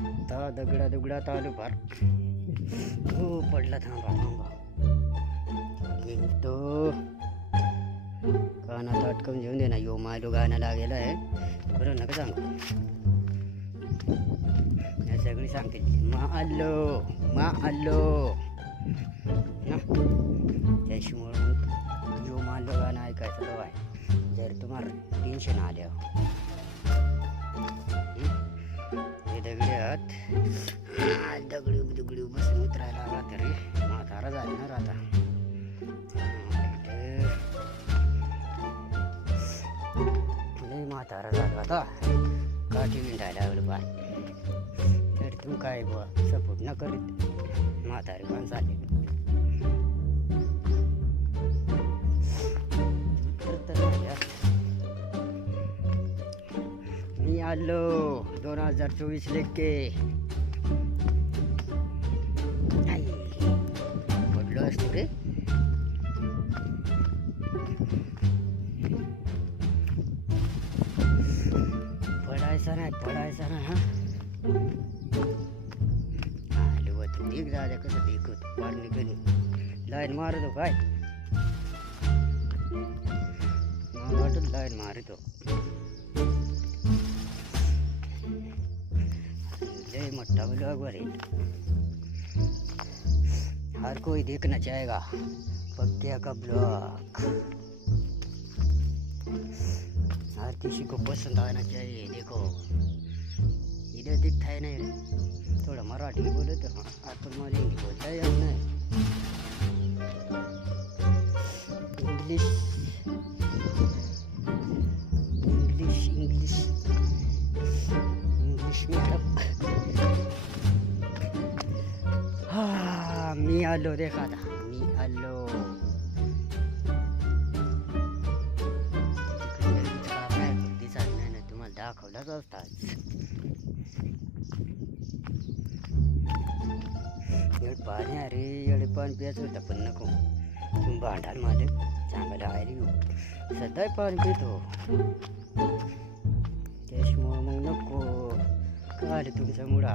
दगडा दगडात आलो फार. हो पडला. थांबा थांबा तो कानात अटकवून घेऊन दे ना. यो मायलो गाणं लागेलं आहे बरं नका सांगू. या सगळी सांगतील मा आलो ना. त्याच्यामुळं मग यो मायलो गाणं ऐकायचं तो आहे. जर तुम्हाला टेन्शन आलं हे दगडी आहात दगडी बसून उतरायला आला तरी म्हातारा जाणार आता. म्हातारा झाला आता काठी विंडायला लागलं पाय. तर तू काय बुवा सपोर्ट न करीत म्हातारे पण चालले. मी आलो 2024 लेके पडलो असतो रे. पडायचा नाही हा. आलो तू देख दादा कसं देखत पाणी कधी लाईन मारतो काय मला वाटत लाईन मारतो. जय मोठा ब्लॉग वर हर कोई देखना चाहेगा पक्या का ब्लॉग. हर किसी को पसंद आना चाहिए. देखो इधर दिखता है नहीं रे. थोड़ा मराठी बोले तो आपण मला हिंदी बोलता येत नाही. English medium. हा मी आलो देखा था. मी आलो दाखवलाच असतात. एवढं पाणी अरे एवढे पाणी प्यायचं होतं पण नको. तुम्ही भांडाल माझे चांगलं आयरी घेऊ सध्या पाणी पितो त्याच्यामुळं मग नको काय तुमचा मुळा.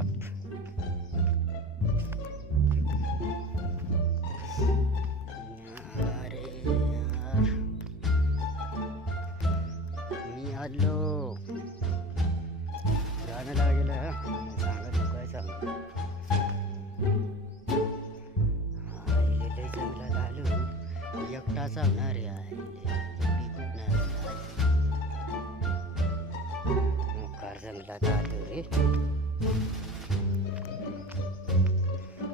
अरे यार मी आलो गाणं लागेल हा. सांगा तू काय सांग. जंगलात आलो एकटा सांगणार आहे. मोकार जंगलात आलो रे.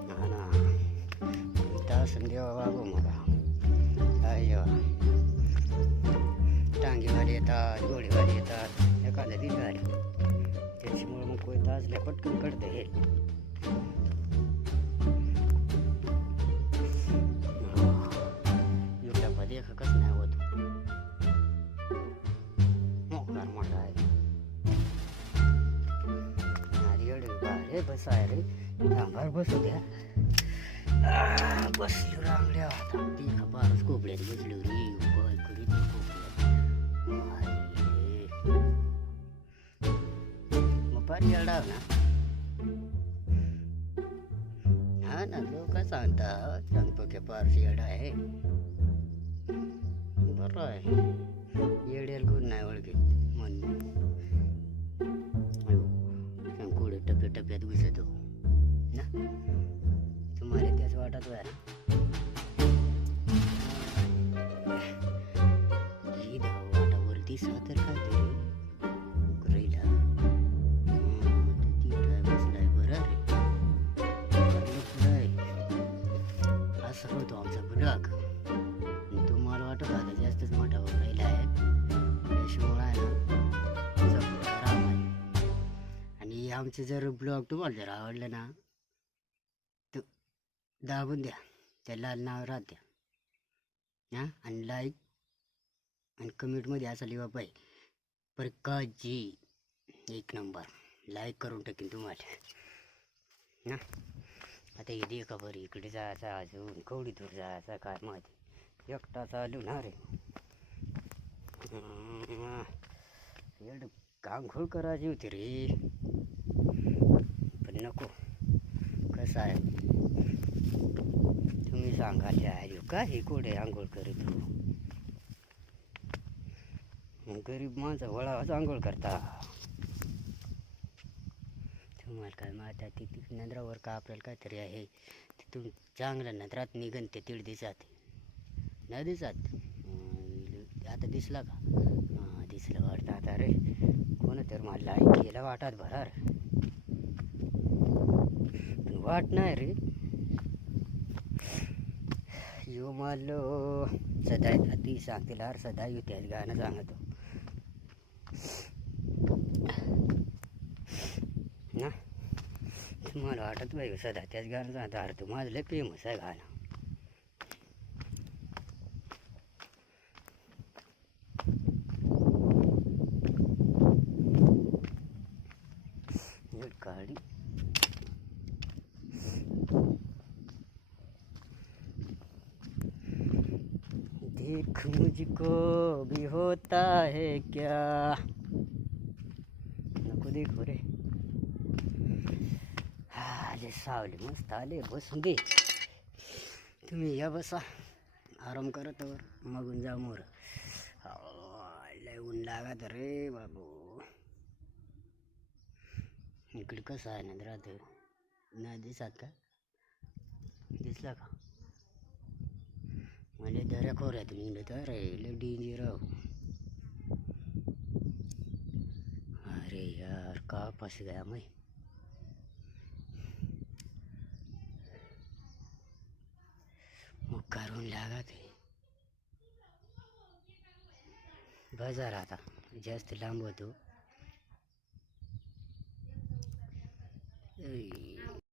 हा ना इथं संध्या बाबू मला अय्यो टांगीवाले येतात गोळीवाले येतात एखाद्या दिवस त्याच्यामुळे मग कोई ताजल्या पटकन कळतं हे. युट्यूबला देखच नाही होत मोकार मोठा आहे. अरे एवढे बारे बसाय रे थांबार बसू द्या. बसलो रांगड्या आता ती खबारच कोपड्यात बसलो रे. काय करीत पाणी येणार ना. हा ना लोक सांगतात गणपती पारशी येडा आहे. बरं आहे येड्याला गुण नाही ओळखीत म्हणून कुठे टप्प्यात घुसतो ना. तुम्हाला त्याच वाटत व्हाय ही वाटावरती सातर काय तरी उकरायला बसलाय. बरं रे असं होतो आमचा ब्लॉग. तुम्हाला वाटत आता जास्तच मोठा राहिला आहे त्याशिवाय आहे ना सपोर्ट करा. आणि आमचे जर ब्लॉग तुम्हाला जर आवडलं ना तर दाबून द्या त्या लाल नाव राहत द्या हां. आणि लाईक आणि कमेंटमध्ये असं लिहा पाहिजे प्रकाशजी एक नंबर लाईक करून टाकेन तुम्हाला ना. आता हे दे का बरं इकडे जायचं अजून कवडी दूर जायचं काय माहिती. एकटा चालू ना रे एवढं कामखोळ करायची होती रे नको. कसं आहे तुम्ही सांगाले आहे का हे कुठे आंघोळ करीत हो? गरीब माणसं वळावाच आंघोळ करता. तुम्हाला काय माहिती आहे ती नंद्रावर का आपल्याला काहीतरी आहे तिथून चांगलं नंद्रात निघन ते तीड दिसात न दिसात. आता दिसला का? दिसलं वाटतं आता रे. कोण तर मला लाईक केलं वाटत भरार पण वाट नाही रे. यो मारलो सदा ती सांगतील अरे सदा येऊ त्याच गाणं सांगतो ना. तुम्हाला वाटत पाहिजे सदा त्याच गाणं सांगतो. अरे तू माझं लय फेमस आहे गाणं. गाड़ी देख मुझको भी होता है क्या. नको देखो रे. आले सावली मस्त आले बसून दे. तुम्ही या बसा आराम करत मगून जा मोर. लय ऊन लागत रे बाबू. इकडे कसं आहे ना राहतं नाही दिसत का? दिसला का? मला दऱ्या खोऱ्यातून निघत रे लय डेंजर. अरे यार का फंस गया मैं. मुक्कारून लागत बाजार आता जास्त लांब होतो.